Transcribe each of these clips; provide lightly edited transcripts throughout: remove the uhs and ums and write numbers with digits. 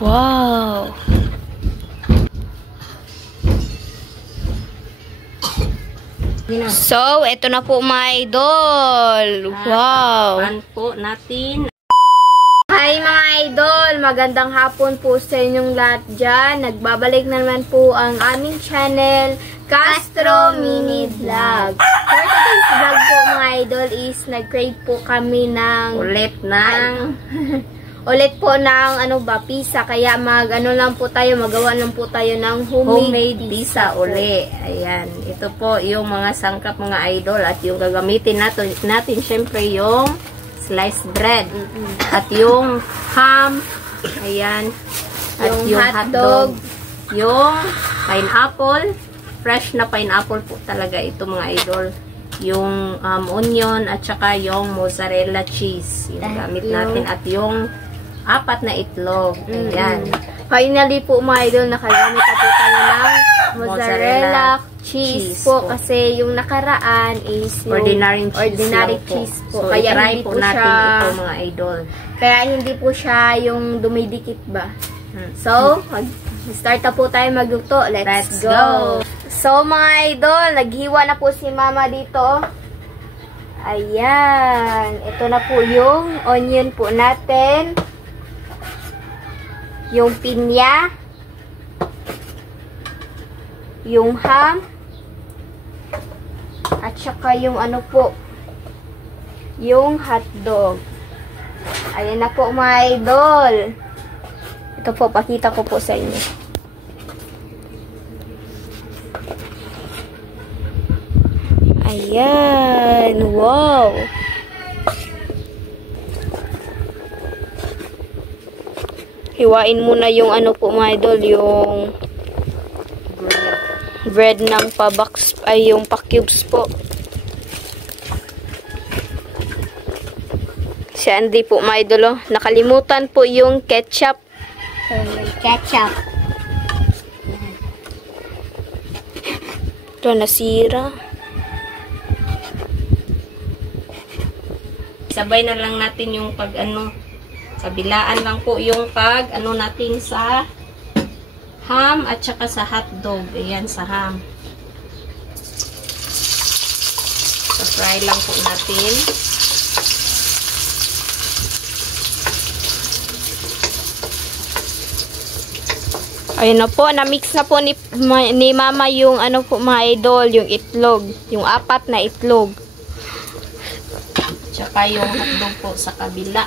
Wow! So, ito na po mga idol. Wow! Pan po natin. Hi mga idol! Magandang hapon po sa inyong lahat dyan. Nagbabalik na naman po ang aming channel, Castro Mini Vlog. For today's vlog po mga idol is nag-crave po kami ng ulit po ng pizza. Kaya lang po tayo, magawa lang po tayo ng homemade pizza uli. Ayan. Ito po yung mga sangkap mga idol at yung gagamitin natin syempre yung sliced bread. At yung ham. Ayan. At yung hotdog. Yung pineapple. Fresh na pineapple po talaga ito mga idol. Yung onion at saka yung mozzarella cheese. Yung gamit natin. At yung 4 na itlog. Ayan. Finally po mga idol, nakagamit na po tayo ng mozzarella cheese po. Kasi yung nakaraan is yung ordinary cheese po. So, kaya i-try hindi po natin ito mga idol. Kaya hindi po siya yung dumidikit ba. So, start na po tayo magluto. Let's go! So mga idol, naghiwa na po si mama dito. Ayan. Ito na po yung onion po natin. Yung pinya. Yung ham. At saka yung yung hotdog. Ayan na po mga idol. Ito po, pakita ko po sa inyo. Ayan. Wow. Hiwain muna yung po mga idol, yung bread ng pa-box, ay yung pa-cubes po. Si Andy po mga idol, oh. Nakalimutan po yung ketchup. Ito, nasira. Sabay na lang natin yung kabilaan lang po yung natin sa ham at saka sa hotdog. Ayan, sa ham. So, fry lang po natin. Ayun na po, na-mix na po ni mama yung po mga idol, yung itlog. Yung 4 na itlog. Tsaka yung hotdog po sa kabila.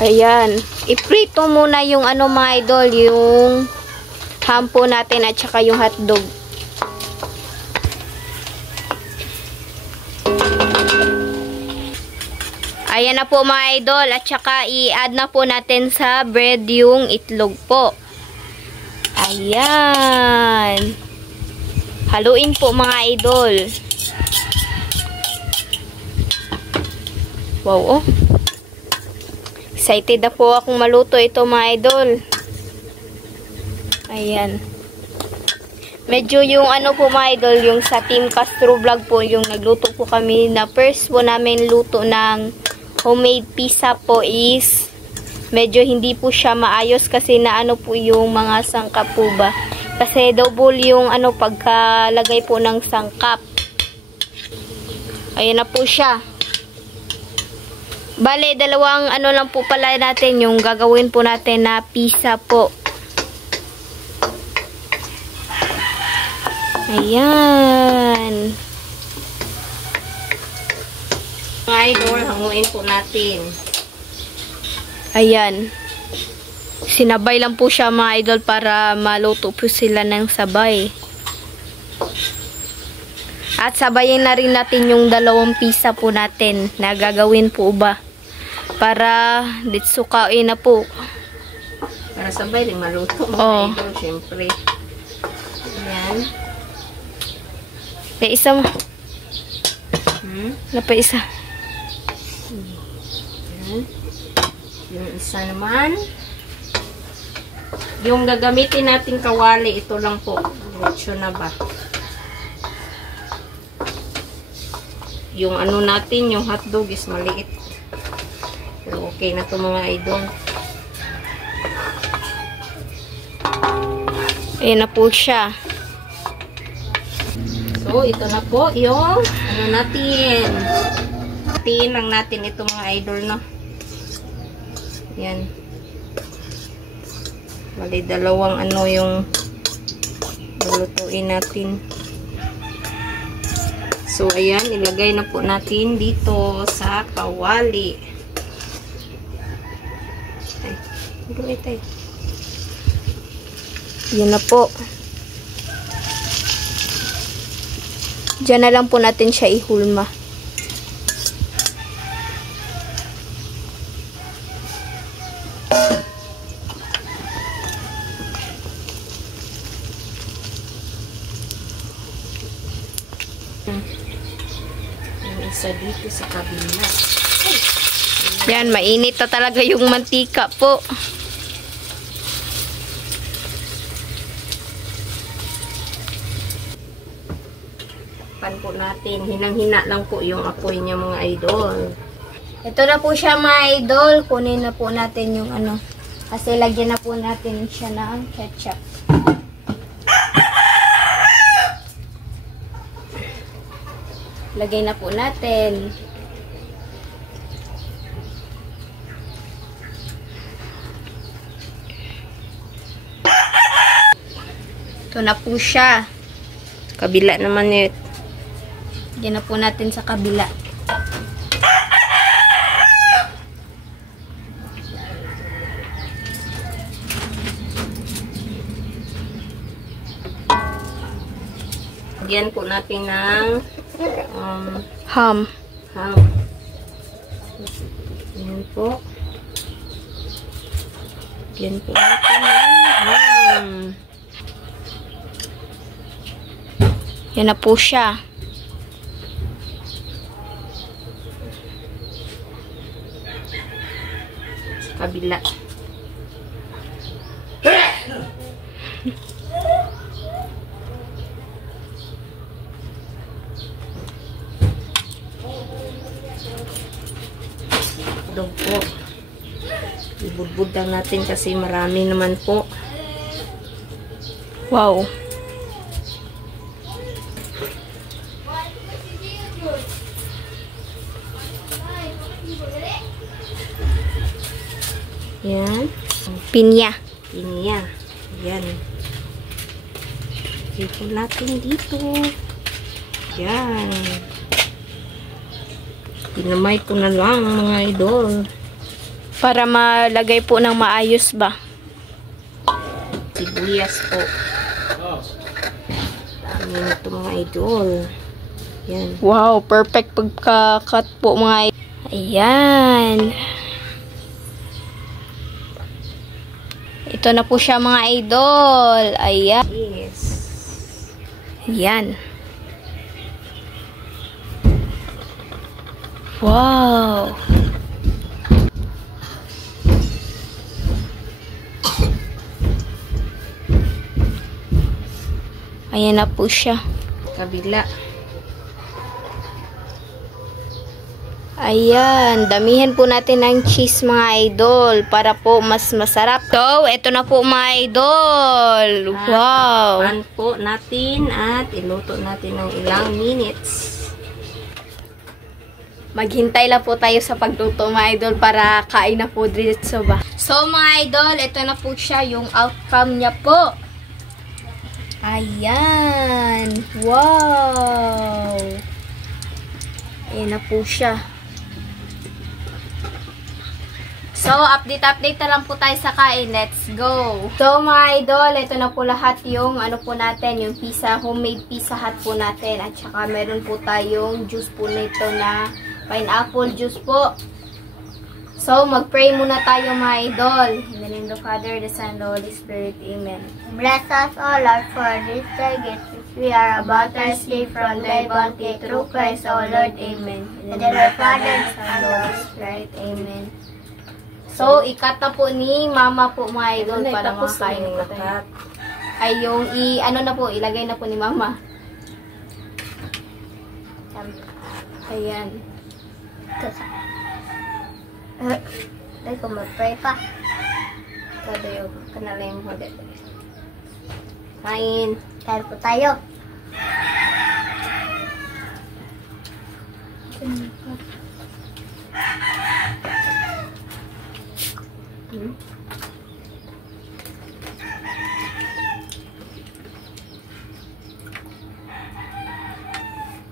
Ayan. Iprito muna yung mga idol, yung ham po natin at saka yung hotdog. Ayan na po mga idol. At saka i-add na po natin sa bread yung itlog po. Ayan. Haluin po mga idol. Wow, oh. Excited na po akong maluto ito mga idol. Ayan. Medyo yung po mga idol, yung sa Team Castro Vlog po, yung nagluto po kami na first po namin luto ng homemade pizza po is medyo hindi po siya maayos kasi na po yung mga sangkap po ba. Kasi double yung pagkalagay po ng sangkap. Ayan na po siya. Bale, dalawang lang po pala natin yung gagawin po natin na pizza po. Ayan. Mga idol, hanguin po natin. Ayan. Sinabay lang po siya mga idol para maluto po sila ng sabay. At sabayin na rin natin yung dalawang pizza po natin na gagawin po ba. Para ditsukain na po. Para sabay rin maluto mga idol, syempre. Ayan. May isa mo. Wala pa isa. Ayan. Yung isa naman. Yung gagamitin natin kawali, ito lang po. Diretso na ba? yung ano natin, yung hotdog is maliit. Pero okay na to mga idol. Ayan na po siya. So, ito na po yung ano natin. Tiin lang natin ito mga idol, no? Yan. Bali, dalawang ano yung lulutuin natin. So, ayan, ilagay na po natin dito sa kawali. Ay, gawin tayo. Yan na po. Diyan na lang po natin siya ihulma. Isa dito sa kabila. Yan, mainit na talaga yung mantika po. Pan po natin. Hinang-hina lang po yung apoy niya mga idol. Ito na po siya mga idol. Kunin na po natin yung ano. Kasi lagyan na po natin siya ng ketchup. Lagay na po natin. Ito na po siya. Kabila naman yun. Lagyan na po natin sa kabila. Lagyan po natin ng Ham. ham. Ayan po. Lagyan po natin ng ham. Yan na po siya. Sa kabila. Dog po. Ibudbud lang natin kasi marami naman po. Wow. Yan. Pinya. Pinya. Yan. Dito natin dito. Yan. Pinamay ko na lang mga idol. Para malagay po ng maayos ba? Sibuyas po. Yan ito mga idol. Yan. Wow, perfect pagka-cut po mga idol. Ayan. Ito na po siya mga idol. Ayan. Yes. Ayan. Wow. Ayan na po siya. Kabila. Ayan, damihan po natin ng cheese mga idol para po mas masarap. So, ito na po mga idol. Wow. Pan po natin at iluto natin ng ilang minutes. Maghintay lang po tayo sa pagluto mga idol para kain na po diretso ba. So mga idol, ito na po siya yung outcome niya po. Ayan. Wow. Ayan na po siya. So, update na lang po tayo sa kain. Let's go! So, mga idol, ito na po lahat yung ano po natin, yung pizza, homemade pizza hut po natin. At saka meron po tayong juice po nito na pineapple juice po. So, mag-pray muna tayo mga idol. In the name of the Father, the Son, the Holy Spirit. Amen. Bless us, O Lord, for this thy gift which we are about to receive from thy bounty through Christ, O Lord. Amen. In the name of the Father, the Son, the Holy Spirit. Amen. So, ikat na po ni Mama po mga idol para makain po tayo. Ay yung ano na po, ilagay na po ni Mama. Ayan. Ay, kung mag-pray pa. Kada yung kanalim mo dito. Kain. Kain po tayo.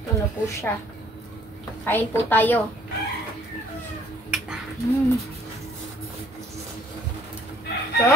Ito na po siya. Kain po tayo. So,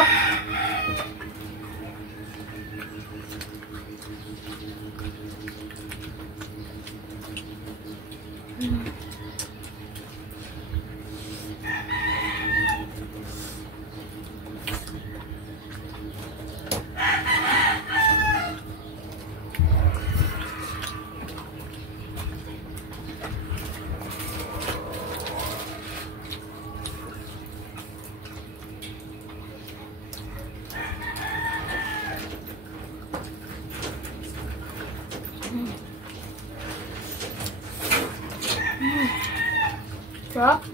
Sarap.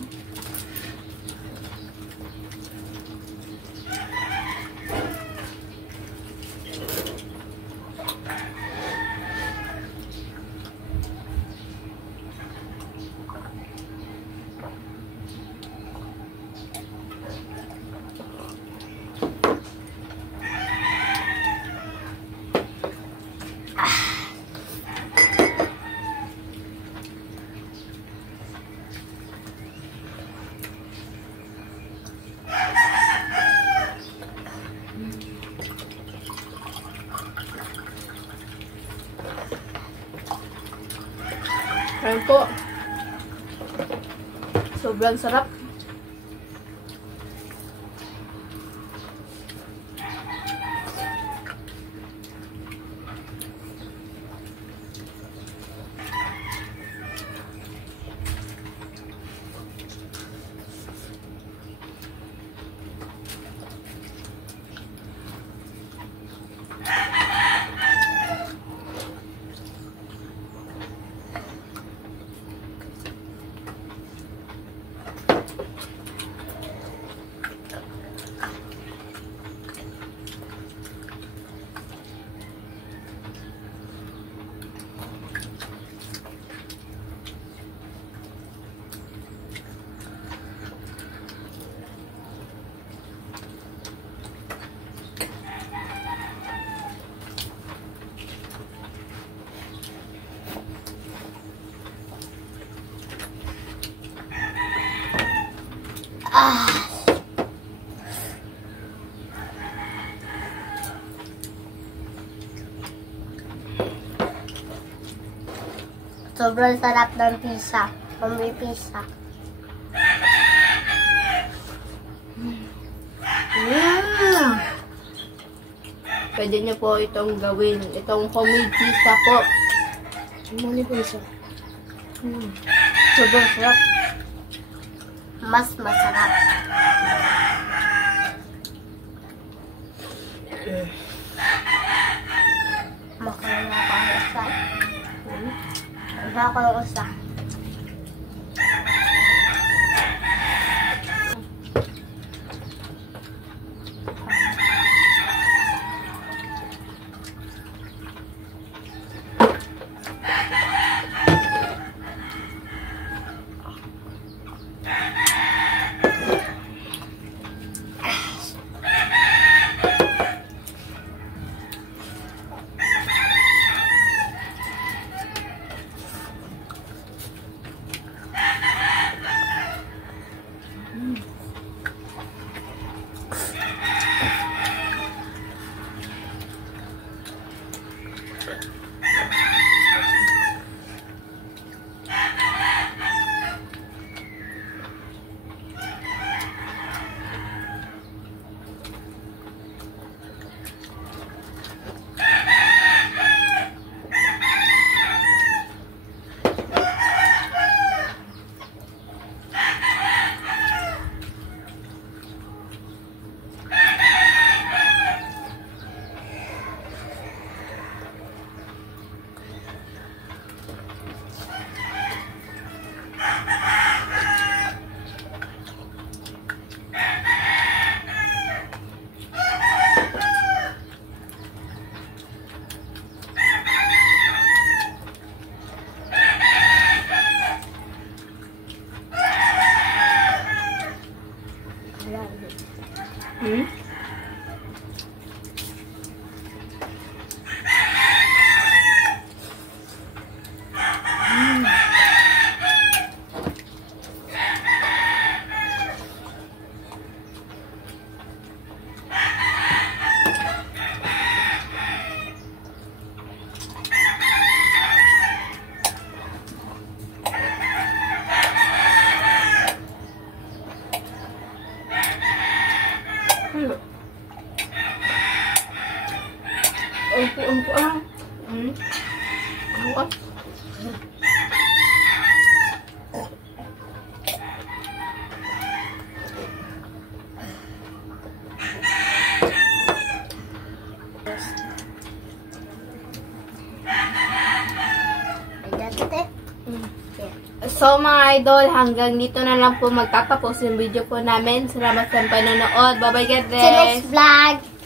kain po. Sobrang sarap. Sobrang sarap ng pizza. May pizza. Pwede niyo po itong gawin. Itong homemade pizza po. Mali pizza. Sobrang sarap. Mas masarap. Makain na ako ang isa. Ako ang isa. Hmm? So mga idol, hanggang dito na lang po magtatapos yung video po namin. Salamat sa panonood. Bye bye, God bless. Sa next vlog.